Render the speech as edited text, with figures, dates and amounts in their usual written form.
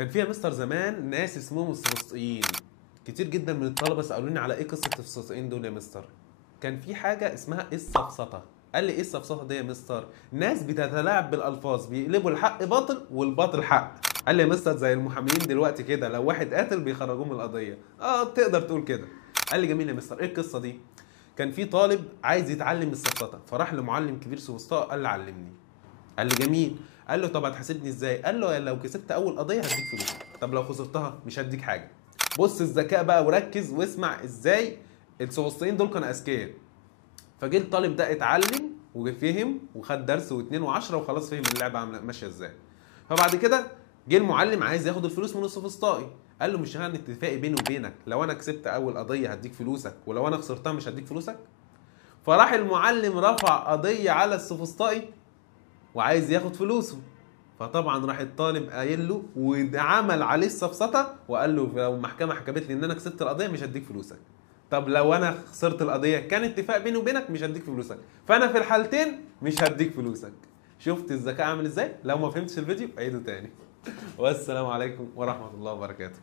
كان فيها مستر زمان ناس اسمهم السفسطائيين. كتير جدا من الطلبه سالوني على ايه قصه السفسطائيين دول يا مستر. كان في حاجه اسمها السفسطه. قال لي ايه السفسطه دي يا مستر؟ ناس بتتلاعب بالالفاظ، بيقلبوا الحق باطل والباطل حق. قال لي يا مستر زي المحاميين دلوقتي كده، لو واحد قاتل بيخرجوه من القضيه. تقدر تقول كده. قال لي جميل يا مستر، ايه القصه دي؟ كان في طالب عايز يتعلم السفسطه، فراح لمعلم كبير سفسطائي قال له علمني. قال له جميل. قال له طب هتحاسبني ازاي؟ قال له لو كسبت اول قضيه هديك فلوس، طب لو خسرتها مش هديك حاجه. بص الذكاء بقى وركز واسمع ازاي السوسطين دول كانوا اذكياء. فجه الطالب ده اتعلم وفهم وخد درس واثنين وعشرة وخلاص فهم اللعبه عامله ماشيه ازاي. فبعد كده جه المعلم عايز ياخد الفلوس من السوفسطائي. قال له مش انا اتفاقي بيني وبينك لو انا كسبت اول قضيه هديك فلوسك ولو انا خسرتها مش هديك فلوسك؟ فراح المعلم رفع قضيه على السوفسطائي وعايز ياخد فلوسه. فطبعا راح الطالب قايل له وعمل عليه السفسطه وقال له لو المحكمه حكمت لي ان انا كسبت القضيه مش هديك فلوسك، طب لو انا خسرت القضيه كان اتفاق بيني وبينك مش هديك فلوسك، فانا في الحالتين مش هديك فلوسك. شفت الذكاء عامل ازاي؟ لو ما فهمتش الفيديو عيده تاني. والسلام عليكم ورحمه الله وبركاته.